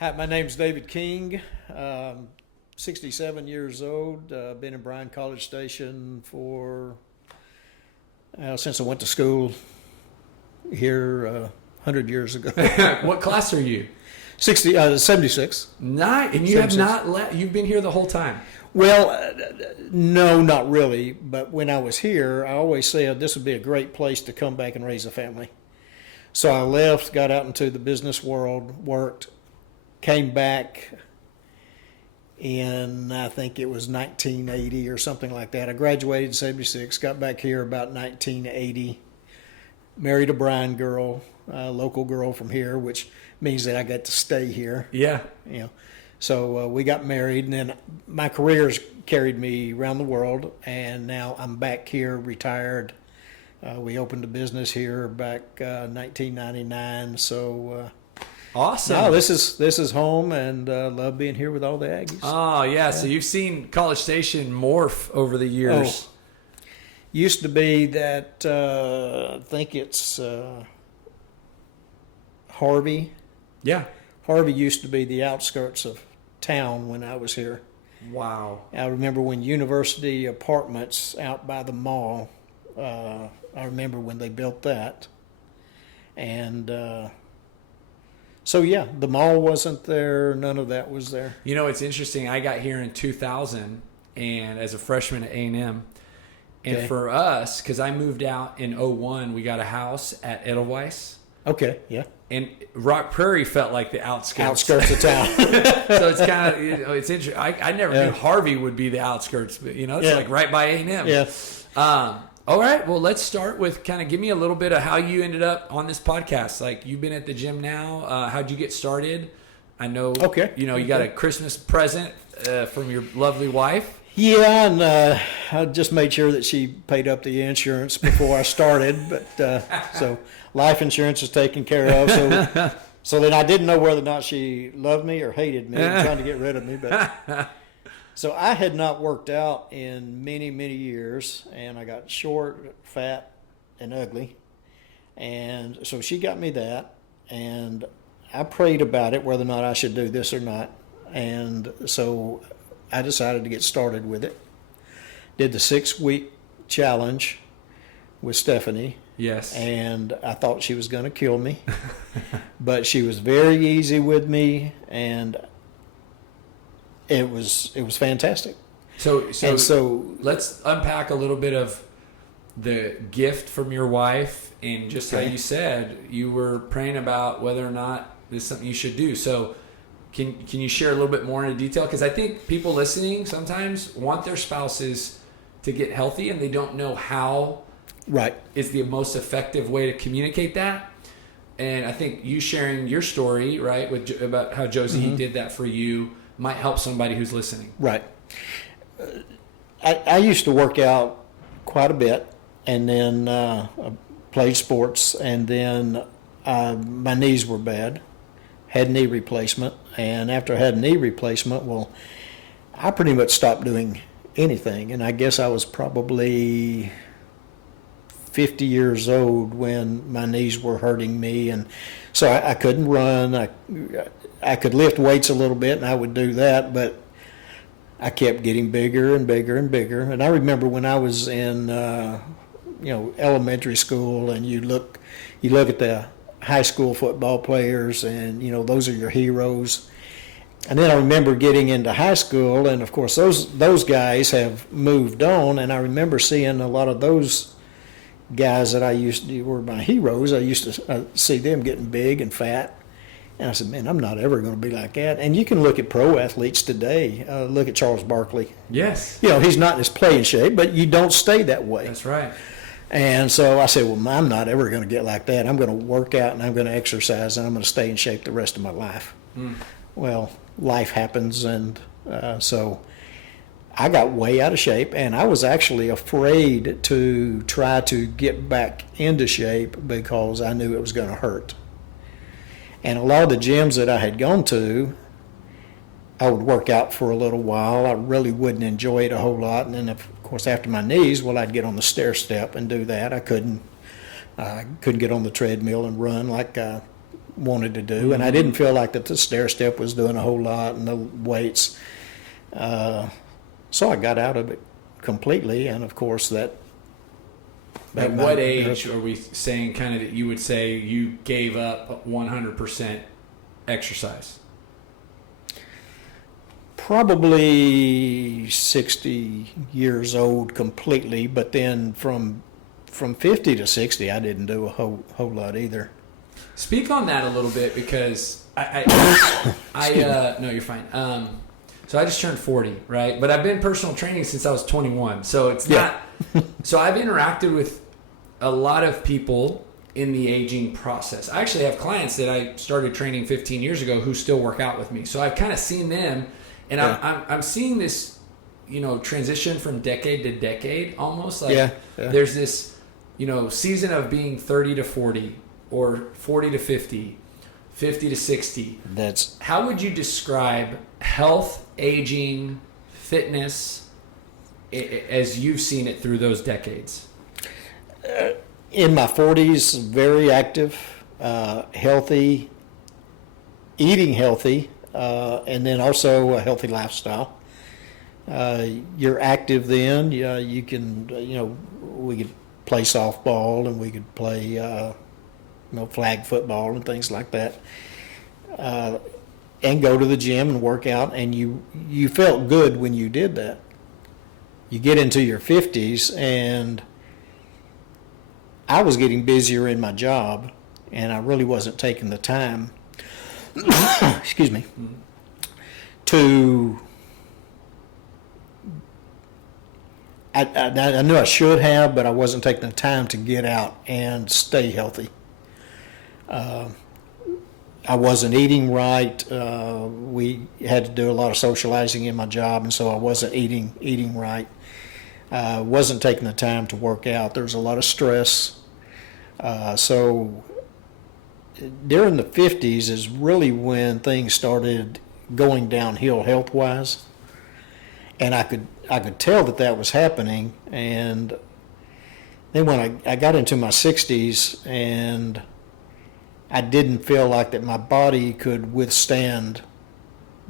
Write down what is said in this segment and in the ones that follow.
Hi, my name's David King. 67 years old. Been in Bryan-College Station for since I went to school here 100 years ago. What class are you? 76. Nice. And you have not left. You've been here the whole time. Well, no, not really. But when I was here, I always said this would be a great place to come back and raise a family. So I left, got out into the business world, worked, came back in, I think it was 1980 or something like that. I graduated in 76, got back here about 1980, married a Bryan girl, a local girl from here, which means that I got to stay here. Yeah. You know, so we got married, and then my career's carried me around the world, and now I'm back here, retired. We opened a business here back 1999, so awesome. no, this is home, and love being here with all the Aggies. Oh, yeah. So you've seen College Station morph over the years. Oh, used to be that, I think it's Harvey. Yeah. Harvey used to be the outskirts of town when I was here. Wow. I remember when University Apartments out by the mall, I remember when they built that. And so, yeah, the mall wasn't there. None of that was there. You know, it's interesting. I got here in 2000 and as a freshman at A&M. And Okay. for us, because I moved out in 01, we got a house at Edelweiss. Okay, yeah. And Rock Prairie felt like the outskirts. Outskirts of town. So it's kind of, it's interesting. I never knew Harvey would be the outskirts, but, it's like right by A&M. Yeah. All right. Well, let's start with kind of give me a little bit of how you ended up on this podcast. Like, you've been at the gym now. How'd you get started? I know, you got a Christmas present from your lovely wife. Yeah, and I just made sure that she paid up the insurance before I started. But so life insurance is taken care of. So then I didn't know whether or not she loved me or hated me and trying to get rid of me. But so I had not worked out in many, many years, and I got short, fat, and ugly. And so she got me that, and I prayed about it, whether or not I should do this or not. And so I decided to get started with it. Did the 6-week challenge with Stephanie. Yes. And I thought she was going to kill me. But she was very easy with me, and it was fantastic. So let's unpack a little bit of the gift from your wife, and just how you said you were praying about whether or not this is something you should do. So can you share a little bit more into detail? Because I think people listening sometimes want their spouses to get healthy, and they don't know how is the most effective way to communicate that. And I think you sharing your story, right, about how Josie did that for you might help somebody who's listening. Right. I used to work out quite a bit, and then I played sports, and then my knees were bad. Had knee replacement, and after I had knee replacement, well, I pretty much stopped doing anything, and I guess I was probably 50 years old when my knees were hurting me, and so I couldn't run. I could lift weights a little bit, and I would do that, but I kept getting bigger and bigger and bigger. And I remember when I was in elementary school, and you look at the high school football players, and those are your heroes. And then I remember getting into high school, and of course those guys have moved on, and I remember seeing a lot of those guys that were my heroes. I used to see them getting big and fat, and I said, man, I'm not ever going to be like that. And you can look at pro athletes today. Look at Charles Barkley. Yes. He's not in his playing shape, but you don't stay that way. That's right. And so I said, well, I'm not ever going to get like that. I'm going to work out, and I'm going to exercise, and I'm going to stay in shape the rest of my life. Well, life happens, and so I got way out of shape, and I was actually afraid to try to get back into shape because I knew it was going to hurt. And a lot of the gyms that I had gone to, I would work out for a little while. I really wouldn't enjoy it a whole lot, and then of course after my knees, I'd get on the stair step and do that. I couldn't get on the treadmill and run like I wanted to do, and I didn't feel like that the stair step was doing a whole lot and the weights. So I got out of it completely, and of course that. At what age are we saying kind of that you would say you gave up 100% exercise? Probably 60 years old completely, but then from 50 to 60, I didn't do a whole lot either. Speak on that a little bit, because no, you're fine. So I just turned 40, right? But I've been personal training since I was 21. So it's not. So I've interacted with a lot of people in the aging process. I actually have clients that I started training 15 years ago who still work out with me. So I've kind of seen them, and I'm seeing this, transition from decade to decade, almost like there's this, season of being 30 to 40 or 40 to 50, 50 to 60. How would you describe health, aging, fitness as you've seen it through those decades? In my 40s, very active, healthy, eating healthy, and then also a healthy lifestyle. You're active then. You can, we could play softball and we could play, flag football and things like that. And go to the gym and work out, and you felt good when you did that. You get into your 50s, and I was getting busier in my job, and I really wasn't taking the time, excuse me, I knew I should have, but I wasn't taking the time to get out and stay healthy. I wasn't eating right. We had to do a lot of socializing in my job, and so I wasn't eating right. Wasn't taking the time to work out. There was a lot of stress. So during the 50s is really when things started going downhill health-wise, and I could tell that was happening. And then when I got into my 60s, and I didn't feel like that my body could withstand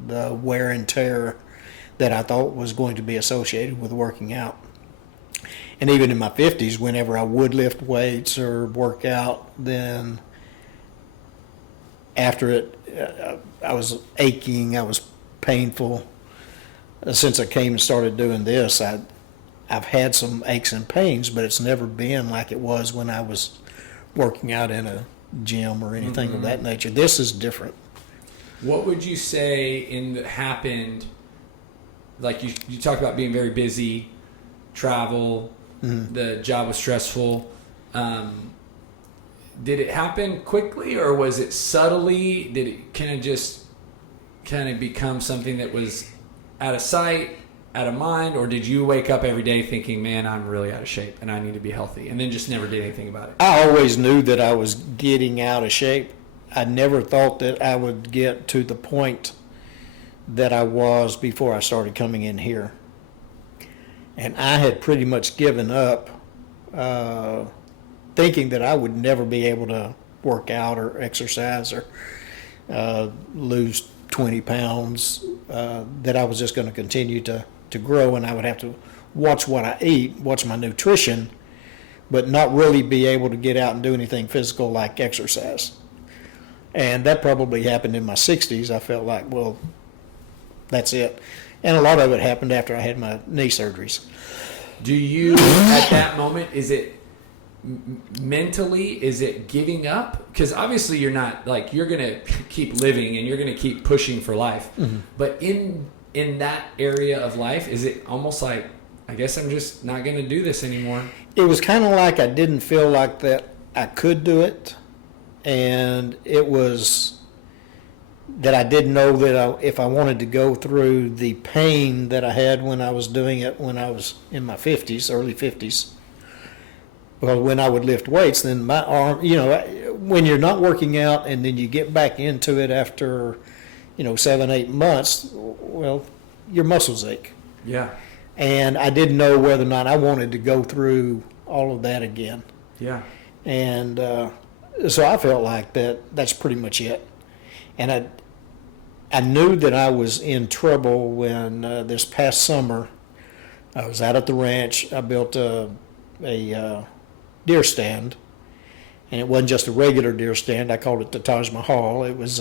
the wear and tear that I thought was going to be associated with working out. And even in my 50s, whenever I would lift weights or work out, then after it, I was aching, I was painful. Since I came and started doing this, I've had some aches and pains, but it's never been like it was when I was working out in a gym or anything of that nature. This is different. What would you say happened? Like you talked about being very busy, travel, the job was stressful. Did it happen quickly, or was it subtly? Did it kind of become something that was out of sight, out of mind, or did you wake up every day thinking, man, I'm really out of shape and I need to be healthy, and then just never did anything about it? I always knew that I was getting out of shape. I never thought that I would get to the point that I was before I started coming in here. And I had pretty much given up thinking that I would never be able to work out or exercise or lose 20 pounds, that I was just going to continue to grow, and I would have to watch what I eat, watch my nutrition, but not really be able to get out and do anything physical like exercise. And that probably happened in my 60s. I felt like, well, that's it. And a lot of it happened after I had my knee surgeries. Do you, at that moment, is it mentally, is it giving up? Because obviously you're not, like, you're going to keep living and you're going to keep pushing for life. But in that area of life, is it almost like, I guess I'm just not going to do this anymore? It was kind of like I didn't feel like that I could do it. And it was that I didn't know that if I wanted to go through the pain that I had when I was doing it when I was in my 50s, early 50s. Well, when I would lift weights, then my arm, when you're not working out and then you get back into it after, 7-8 months, well, your muscles ache. Yeah. And I didn't know whether or not I wanted to go through all of that again. Yeah. And so I felt like that's pretty much it. And I knew that I was in trouble when this past summer I was out at the ranch. I built a deer stand, and it wasn't just a regular deer stand. I called it the Taj Mahal. It was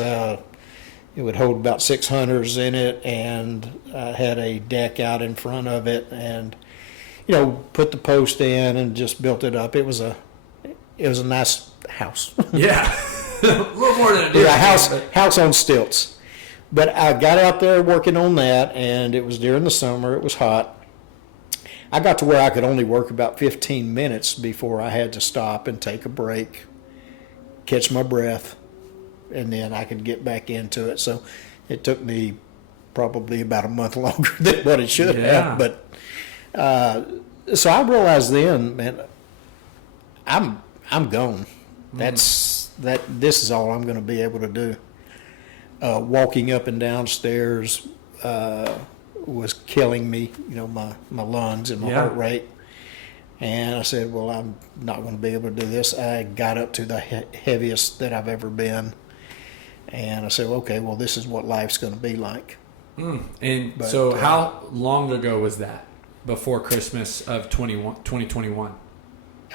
it would hold about 6 hunters in it, and had a deck out in front of it, and put the post in and just built it up. It was a nice house. Yeah, a little more than a deer stand, house on stilts. But I got out there working on that, and it was during the summer. It was hot. I got to where I could only work about 15 minutes before I had to stop and take a break, catch my breath, and then I could get back into it. So it took me probably about a month longer than what it should have. But so I realized then, man, I'm gone. This is all I'm going to be able to do. Walking up and down stairs was killing me, my lungs and my heart rate. And I said, well, I'm not going to be able to do this. I got up to the heaviest that I've ever been. And I said, okay, well, this is what life's going to be like. So how long ago was that? Before Christmas of 2021?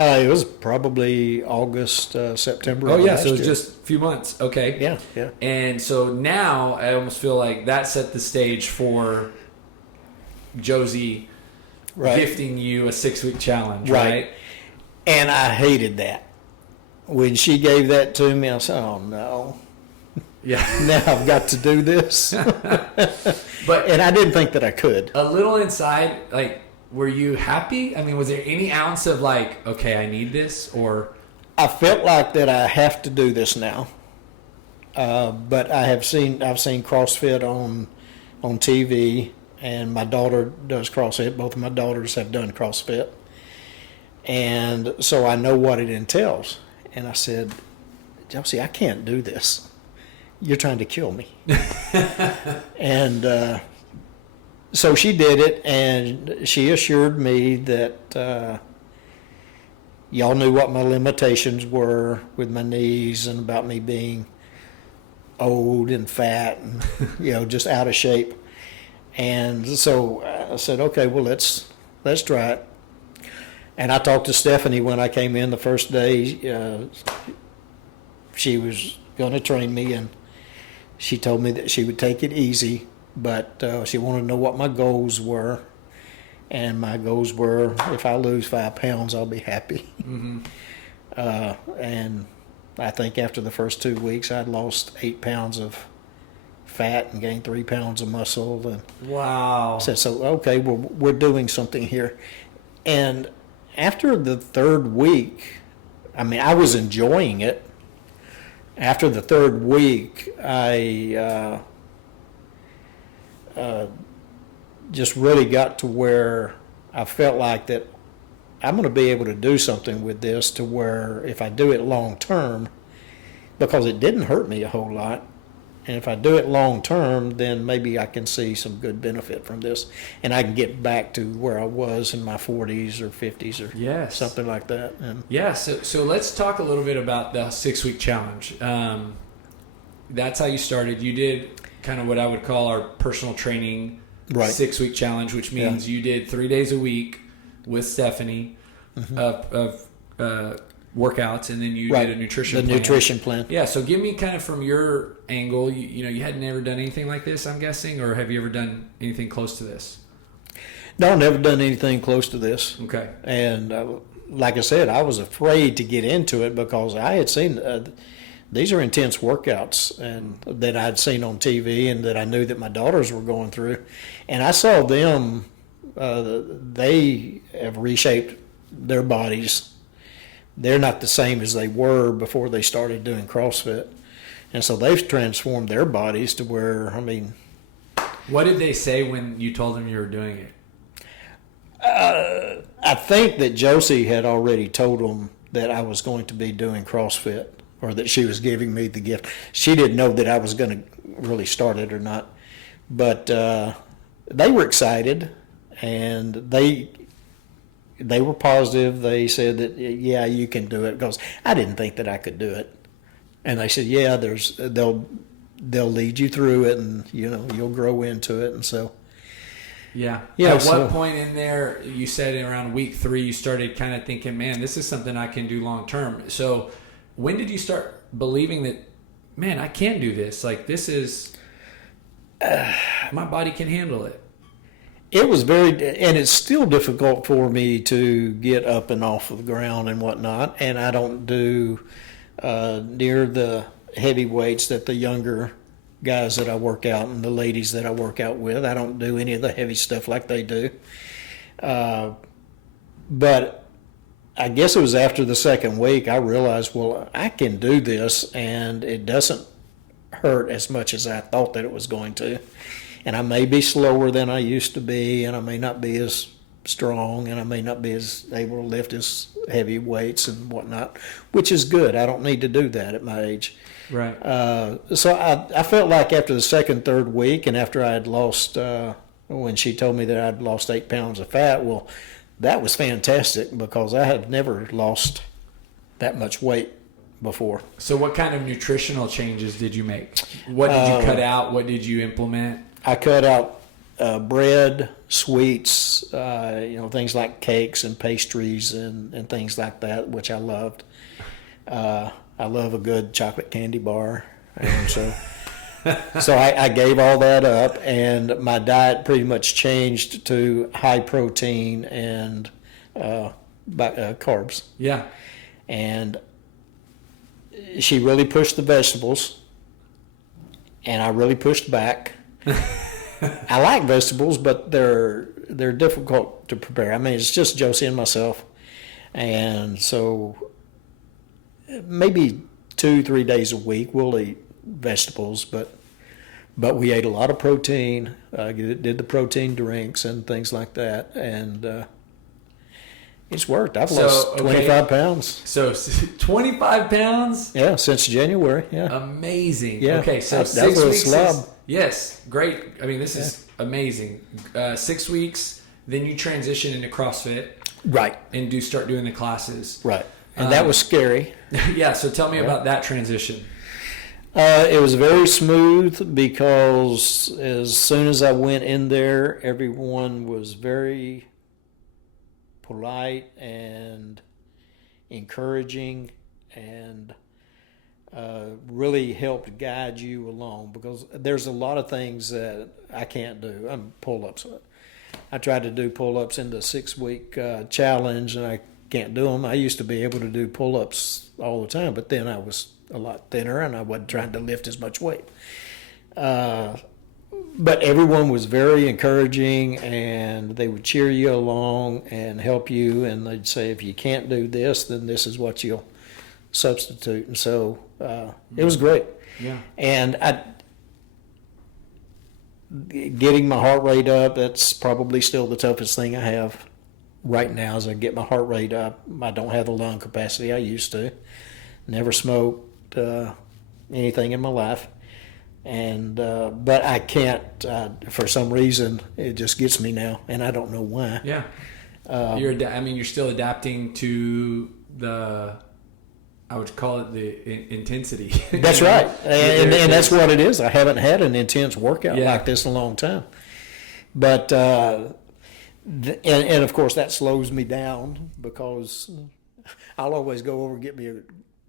It was probably August, September. Oh, yeah, so it was just a few months. Okay. Yeah. And so now I almost feel like that set the stage for Josie gifting you a 6-week challenge, right? And I hated that. When she gave that to me, I said, oh, no. Yeah. Now I've got to do this. And I didn't think that I could. A little inside, like, were you happy? I mean, was there any ounce of like, okay, I need this, or? I felt like that I have to do this now. But I've seen CrossFit on TV, and my daughter does CrossFit. Both of my daughters have done CrossFit. And so I know what it entails. And I said, Josie, I can't do this. You're trying to kill me. And so she did it, and she assured me that y'all knew what my limitations were with my knees and about me being old and fat and just out of shape. And so I said, okay, well, let's try it. And I talked to Stephanie when I came in the first day. She was going to train me, and she told me that she would take it easy, but she wanted to know what my goals were. And my goals were, if I lose 5 pounds, I'll be happy. Mm-hmm. And I think after the first 2 weeks, I'd lost 8 pounds of fat and gained 3 pounds of muscle. And wow. I said, so, okay, well, we're doing something here. And after the third week, I was enjoying it. After the third week, I just really got to where I felt like that I'm going to be able to do something with this, to where if I do it long term, because it didn't hurt me a whole lot, and if I do it long term, then maybe I can see some good benefit from this, and I can get back to where I was in my 40s or 50s or something like that. And so let's talk a little bit about the 6-week challenge. That's how you started. You did kind of what I would call our personal training 6-week challenge, which means you did 3 days a week with Stephanie of workouts, and then you did a nutrition plan. Yeah, so give me kind of from your angle, you had never done anything like this, I'm guessing, or have you ever done anything close to this? No, never done anything close to this. Okay. And like I said, I was afraid to get into it because I had seen these are intense workouts and that I'd seen on TV and that I knew that my daughters were going through. And I saw them, they have reshaped their bodies. They're not the same as they were before they started doing CrossFit. And so they've transformed their bodies to where, What did they say when you told them you were doing it? I think that Josie had already told them that I was going to be doing CrossFit, or that she was giving me the gift. She didn't know that I was going to really start it or not. But they were excited, and they they were positive. They said that, yeah, you can do it, because I didn't think that I could do it. And they said, yeah, they'll lead you through it, and you'll grow into it. And so, yeah. Yeah. At what point in there, you said around week 3, you started kind of thinking, man, this is something I can do long term. So when did you start believing that, man, I can do this? Like, this is, my body can handle it. it was and it's still difficult for me to get up and off of the ground and whatnot. And I don't do near the heavy weights that the younger guys that I work out and the ladies that I work out with. I don't do any of the heavy stuff like they do. But I guess it was after the second week I realized, well, I can do this, and it doesn't hurt as much as I thought that it was going to. And I may be slower than I used to be, and I may not be as strong, and I may not be as able to lift as heavy weights and whatnot, which is good. I don't need to do that at my age. Right. So I felt like after the second, third week, and after I had lost, when she told me that I'd lost 8 pounds of fat, well, that was fantastic, because I had never lost that much weight before. So what kind of nutritional changes did you make? What did you cut out? What did you implement? I cut out bread, sweets, things like cakes and pastries and things like that, which I loved. I love a good chocolate candy bar. And so I gave all that up, and my diet pretty much changed to high protein and carbs. Yeah. And she really pushed the vegetables, and I really pushed back. I like vegetables, but they're difficult to prepare. I mean, it's just Josie and myself, and so maybe 2-3 days a week we'll eat vegetables, but we ate a lot of protein. Did the protein drinks and things like that, and it's worked. I've lost 25 pounds. So 25 pounds? Yeah, since January. Yeah, amazing. Yeah, okay, so that 6 was a weeks. slog. Yes, great. I mean, this is amazing. 6 weeks, then you transition into CrossFit, right, and start doing the classes, right, and that was scary. Yeah. So tell me about that transition. It was very smooth, because as soon as I went in there, everyone was very polite and encouraging, and really helped guide you along, because there's a lot of things that I can't do. Pull-ups. I tried to do pull-ups in the 6-week challenge, and I can't do them. I used to be able to do pull-ups all the time, but then I was a lot thinner, and I wasn't trying to lift as much weight. But everyone was very encouraging, and they would cheer you along and help you, and they'd say, if you can't do this, then this is what you'll substitute. And so it was great. Yeah. And getting my heart rate up, that's probably still the toughest thing I have right now, as I get my heart rate up. I don't have the lung capacity I used to. Never smoked anything in my life. And but I can't, for some reason, it just gets me now, and I don't know why. Yeah. You're still adapting to I would call it the intensity. That's right. And that's what it is. I haven't had an intense workout like this in a long time. But, and of course that slows me down, because I'll always go over and get me a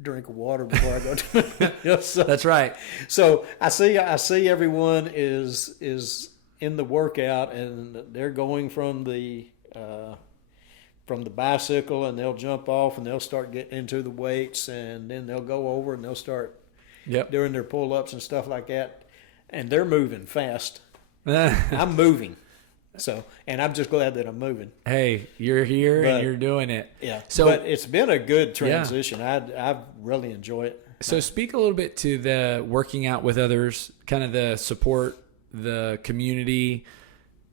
drink of water before I go to so, That's right. So I see everyone is in the workout, and they're going from the bicycle, and they'll jump off, and they'll start getting into the weights, and then they'll go over and they'll start doing their pull-ups and stuff like that, and they're moving fast. I'm moving. So, and I'm just glad that I'm moving. Hey, you're here and you're doing it. Yeah. So, but it's been a good transition. Yeah. I really enjoy it. So speak a little bit to the working out with others, kind of the support, the community,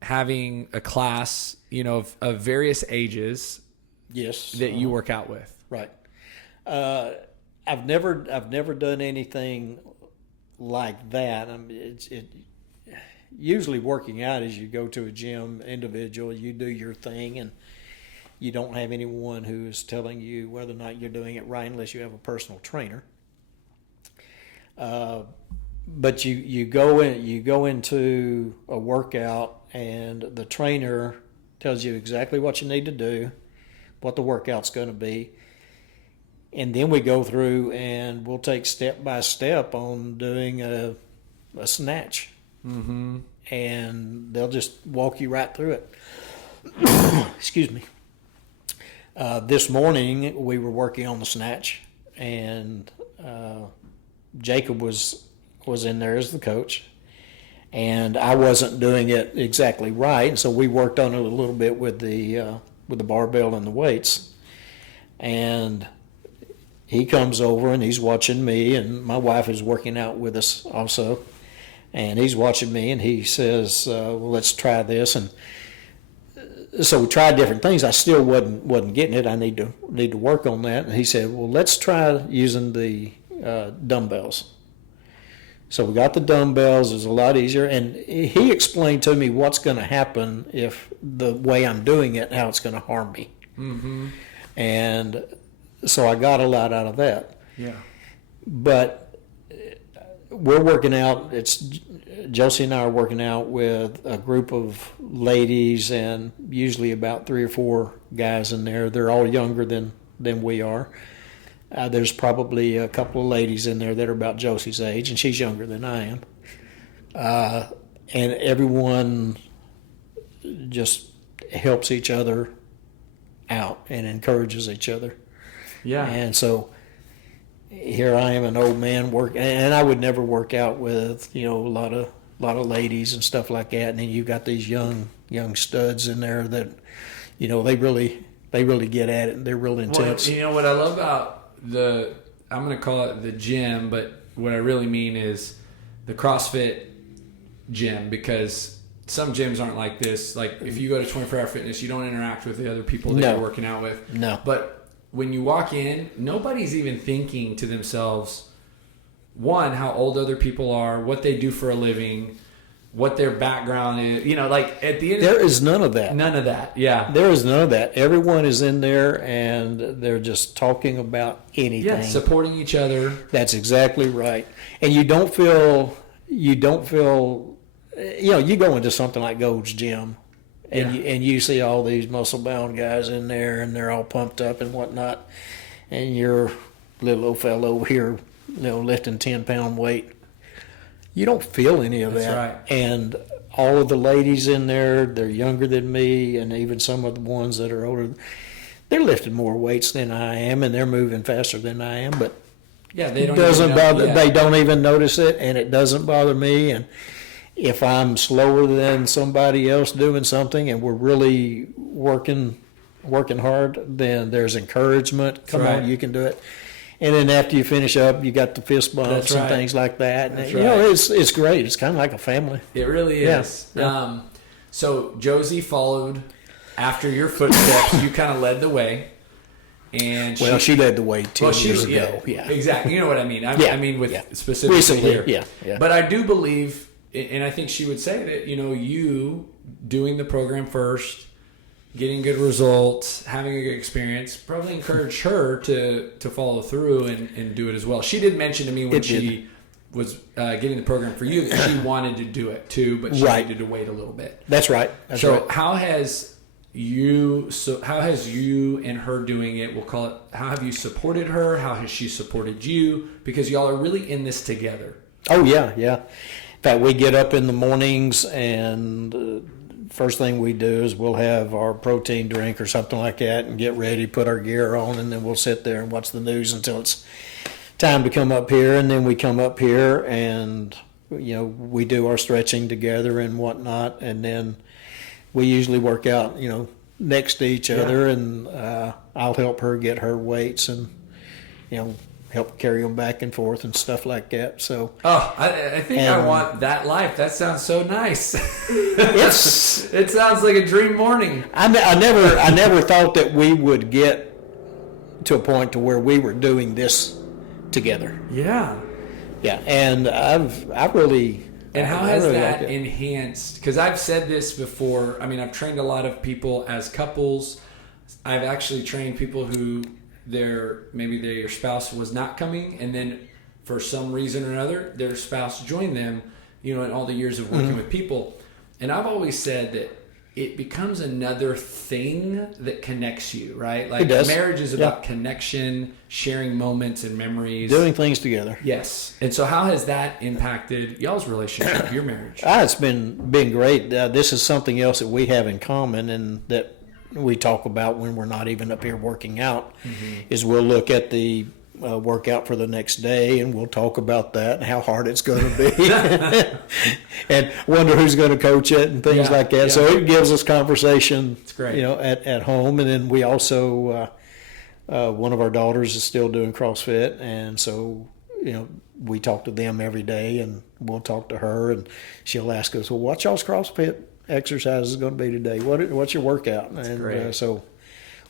having a class, of various ages. Yes. That you work out with. Right. I've never done anything like that. I mean, usually working out is you go to a gym individual, you do your thing, and You don't have anyone who's telling you whether or not you're doing it right unless you have a personal trainer. But you go into a workout, and the trainer tells you exactly what you need to do, what the workout's going to be, and then we go through and we'll take step by step on doing a snatch, and they'll just walk you right through it. Excuse me. This morning we were working on the snatch, and Jacob was in there as the coach, and I wasn't doing it exactly right, and so we worked on it a little bit with the barbell and the weights. And he comes over and he's watching me, and my wife is working out with us also, and he's watching me, and he says, well, let's try this. And so we tried different things. I still wasn't getting it. I need to work on that. And he said, well, let's try using the dumbbells. So we got the dumbbells. It was a lot easier, and he explained to me what's going to happen if the way I'm doing it, how it's going to harm me. And so I got a lot out of that. Yeah. But we're working out. Josie and I are working out with a group of ladies, and usually about 3 or 4 guys in there. They're all younger than we are. There's probably a couple of ladies in there that are about Josie's age, and she's younger than I am. And everyone just helps each other out and encourages each other. Yeah. And so here I am, an old man working, and I would never work out with a lot of ladies and stuff like that. And then you got these young studs in there that they really get at it, and they're real intense. Well, what I love about I'm going to call it the gym, but what I really mean is the CrossFit gym, because some gyms aren't like this. Like if you go to 24-Hour Fitness, you don't interact with the other people that you're working out with. No. But when you walk in, nobody's even thinking to themselves, one, how old other people are, what they do for a living, what their background is. Like at the end, there is none of that. None of that. Yeah. There is none of that. Everyone is in there, and they're just talking about anything. Yeah, supporting each other. That's exactly right. And you don't feel, you go into something like Gold's Gym, and you see all these muscle-bound guys in there, and they're all pumped up and whatnot, and you're little old fellow over here, lifting 10-pound weight. You don't feel any of that. That's right. And all of the ladies in there, they're younger than me, and even some of the ones that are older, they're lifting more weights than I am, and they're moving faster than I am. But they don't doesn't bother. Yeah. They don't even notice it, and it doesn't bother me. And if I'm slower than somebody else doing something, and we're really working hard, then there's encouragement. Come on, you can do it. And then after you finish up, you got the fist bumps and things like that. That's and, it's great. It's kind of like a family. It really is. Yeah. So Josie followed after your footsteps. You kind of led the way. And she led the way 10 years ago. Yeah, exactly. You know what I mean? I mean with specifically recently here. Yeah. But I do believe, and I think she would say that, you doing the program first, getting good results, having a good experience, probably encouraged her to follow through and do it as well. She did mention to me when she was getting the program for you that she wanted to do it too, but she needed to wait a little bit. That's right. So how has you and her doing it, we'll call it, how have you supported her? How has she supported you? Because y'all are really in this together. Oh, yeah. In fact, we get up in the mornings, and first thing we do is we'll have our protein drink or something like that and get ready, put our gear on, and then we'll sit there and watch the news until it's time to come up here. And then we come up here and, we do our stretching together and whatnot. And then we usually work out, next to each other, and I'll help her get her weights and, help carry them back and forth and stuff like that. So, I think I want that life. That sounds so nice. It sounds like a dream morning. I never thought that we would get to a point to where we were doing this together. Yeah. And I've really. And how has that enhanced? Because I've said this before. I mean, I've trained a lot of people as couples, I've actually trained people who maybe their spouse was not coming, and then for some reason or another, their spouse joined them, in all the years of working with people. And I've always said that it becomes another thing that connects you, right? Like marriage is about connection, sharing moments and memories. Doing things together. Yes. And so how has that impacted y'all's relationship, your marriage? It's been great. This is something else that we have in common and that we talk about when we're not even up here working out, is we'll look at the workout for the next day and we'll talk about that and how hard it's going to be and wonder who's going to coach it and things like that. So it gives us conversation, it's great. At home. And then we also, one of our daughters is still doing CrossFit. And so, we talk to them every day and we'll talk to her and she'll ask us, well, what's y'all's CrossFit exercise is going to be today? What's your workout? And so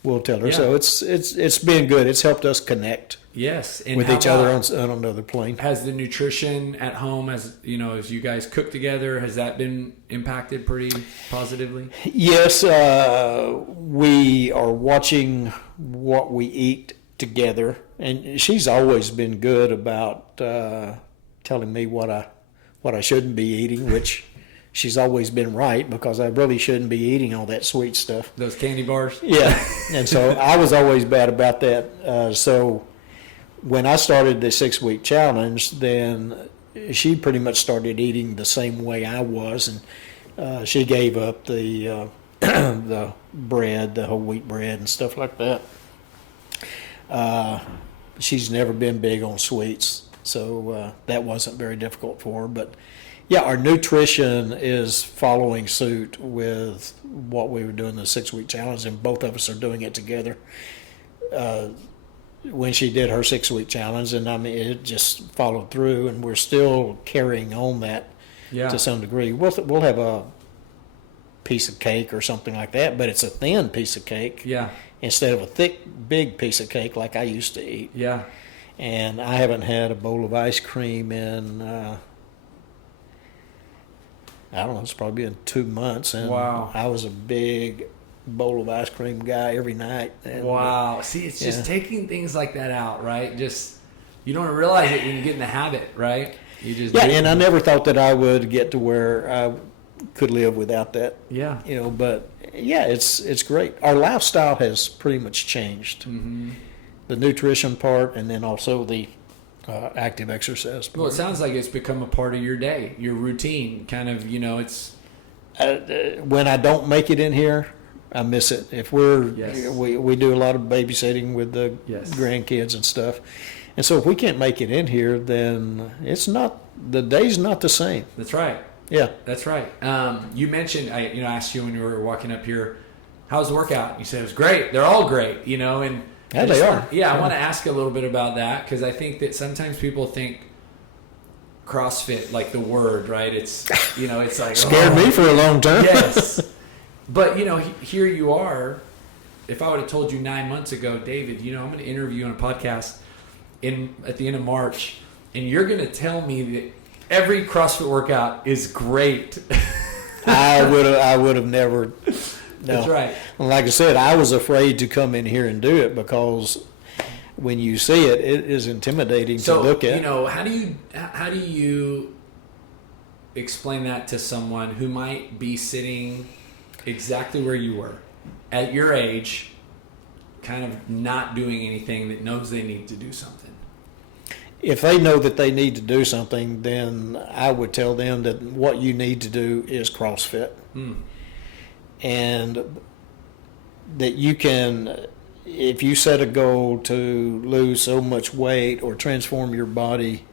we'll tell her. So it's been good. It's helped us connect. Yes, and with each other on another plane. Has the nutrition at home, as you guys cook together, has that been impacted pretty positively? Yes, we are watching what we eat together, and she's always been good about telling me what I shouldn't be eating, which she's always been right, because I really shouldn't be eating all that sweet stuff. Those candy bars? Yeah, and so I was always bad about that. So when I started the 6-week challenge, then she pretty much started eating the same way I was, and she gave up the the bread, the whole wheat bread and stuff like that. She's never been big on sweets, so that wasn't very difficult for her. But yeah, our nutrition is following suit with what we were doing the 6-week challenge, and both of us are doing it together. When she did her 6-week challenge, and it just followed through, and we're still carrying on that to some degree. We'll have a piece of cake or something like that, but it's a thin piece of cake instead of a thick, big piece of cake like I used to eat. Yeah. And I haven't had a bowl of ice cream in, I don't know, it's probably been 2 months. And wow. I was a big bowl of ice cream guy every night. And, wow. See, it's just taking things like that out, right? Just, you don't realize it when you get in the habit, right? You just and I never thought that I would get to where I could live without that. Yeah. But yeah, it's great. Our lifestyle has pretty much changed. Mm-hmm. The nutrition part, and then also the active exercise part. Well, it sounds like it's become a part of your day, your routine, kind of, it's... when I don't make it in here, I miss it. If we do a lot of babysitting with the grandkids and stuff, and so if we can't make it in here, then the day's not the same. That's right. Yeah, that's right. You mentioned I asked you when you were walking up here, how's the workout? You said it was great. They're all great, and yeah, they are. I want to ask a little bit about that, because I think that sometimes people think CrossFit, like the word, right? It's it's like scared me for a long time. Yes. But, here you are. If I would have told you 9 months ago, David, I'm going to interview you on a podcast at the end of March, and you're going to tell me that every CrossFit workout is great. I would have never. No. That's right. Like I said, I was afraid to come in here and do it, because when you see it, it is intimidating to look at. How do you explain that to someone who might be sitting exactly where you were at your age, kind of not doing anything, that knows they need to do something? If they know that they need to do something, then I would tell them that what you need to do is CrossFit. And that you can, if you set a goal to lose so much weight or transform your body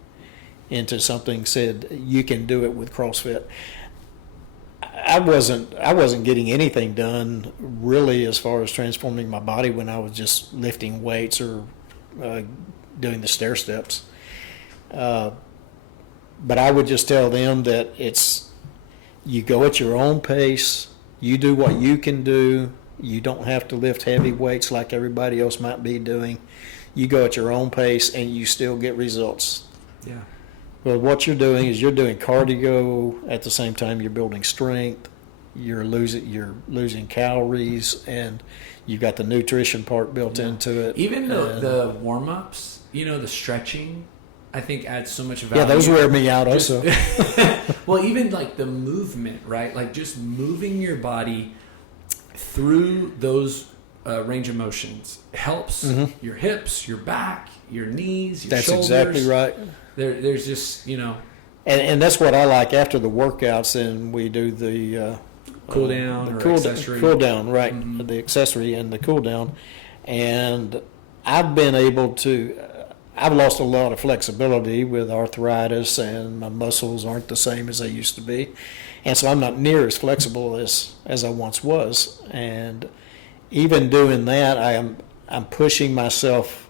into something, said you can do it with CrossFit. I wasn't getting anything done really as far as transforming my body when I was just lifting weights or doing the stair steps. But I would just tell them that you go at your own pace, you do what you can do, you don't have to lift heavy weights like everybody else might be doing. You go at your own pace and you still get results. Yeah. Well, what you're doing is you're doing cardio at the same time you're building strength, you're losing calories, and you've got the nutrition part built into it. Even the warm-ups, the stretching, I think adds so much value. Yeah, those wear me out also. Well, even like the movement, right? Like just moving your body through those range of motions helps your hips, your back, your knees, your shoulders. That's exactly right. There's just, And that's what I like after the workouts, and we do the cool down, accessory. Cool down, right? Mm-hmm. The accessory and the cool down, and I've been able to. I've lost a lot of flexibility with arthritis, and my muscles aren't the same as they used to be, and so I'm not near as flexible as I once was. And even doing that, I'm pushing myself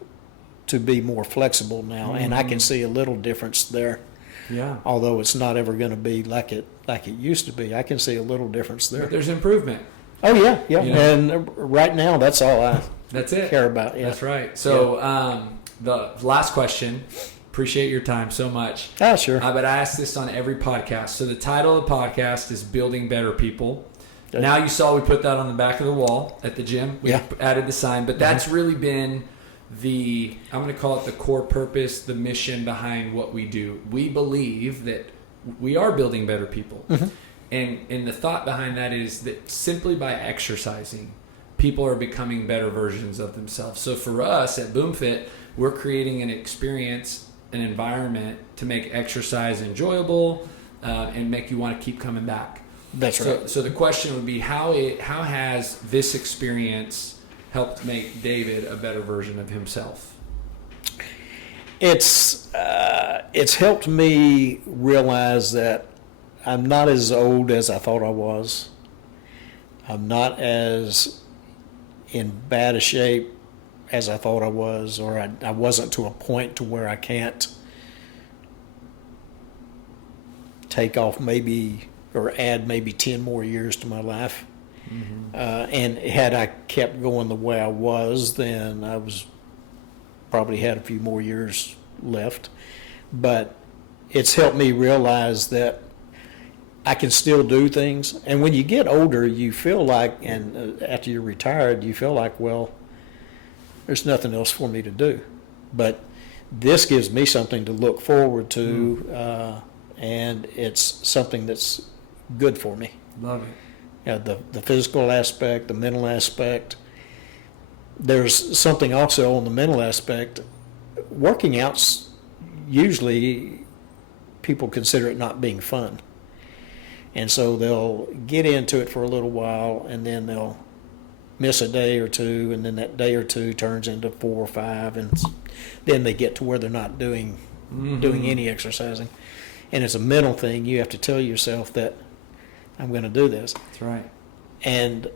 to be more flexible now, and I can see a little difference there. Yeah. Although it's not ever going to be like it used to be, I can see a little difference there. But there's improvement. Oh yeah. And right now, that's all I care about. Yeah. That's right. So the last question. Appreciate your time so much. Ah, sure. But I ask this on every podcast. So the title of the podcast is Building Better People. Okay. Now you saw we put that on the back of the wall at the gym. We added the sign, but that's really been I'm going to call it the core purpose, the mission behind what we do. We believe that we are building better people. And the thought behind that is that simply by exercising, people are becoming better versions of themselves. So for us at BoomFit, we're creating an experience, an environment to make exercise enjoyable and make you want to keep coming back. That's right. So the question would be, how has this experience helped make David a better version of himself? It's helped me realize that I'm not as old as I thought I was. I'm not as in bad a shape as I thought I was, or I wasn't to a point to where I can't take off or add maybe 10 more years to my life. And had I kept going the way I was, then I probably had a few more years left. But it's helped me realize that I can still do things. And when you get older, you feel like, and after you're retired, you feel like, well, there's nothing else for me to do. But this gives me something to look forward to, and it's something that's good for me. Love it. The physical aspect, the mental aspect. There's something also on the mental aspect. Working out's usually people consider it not being fun. And so they'll get into it for a little while, and then they'll miss a day or two, and then that day or two turns into 4 or 5, and then they get to where they're not doing any exercising. And it's a mental thing. You have to tell yourself that I'm going to do this. That's right. And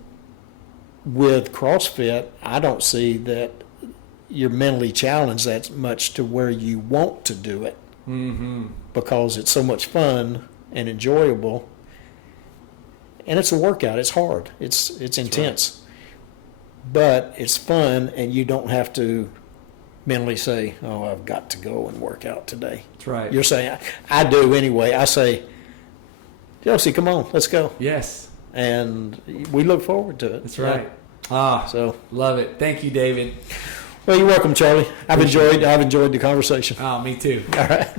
with CrossFit, I don't see that you're mentally challenged that much to where you want to do it, because it's so much fun and enjoyable. And it's a workout. It's hard. It's intense. Right. But it's fun, and you don't have to mentally say, oh, I've got to go and work out today. That's right. You're saying, I do anyway. I say, Chelsea, come on, let's go. Yes. And we look forward to it. That's right. So love it. Thank you, David. Well, you're welcome, Charlie. I've enjoyed the conversation. Oh, me too. All right.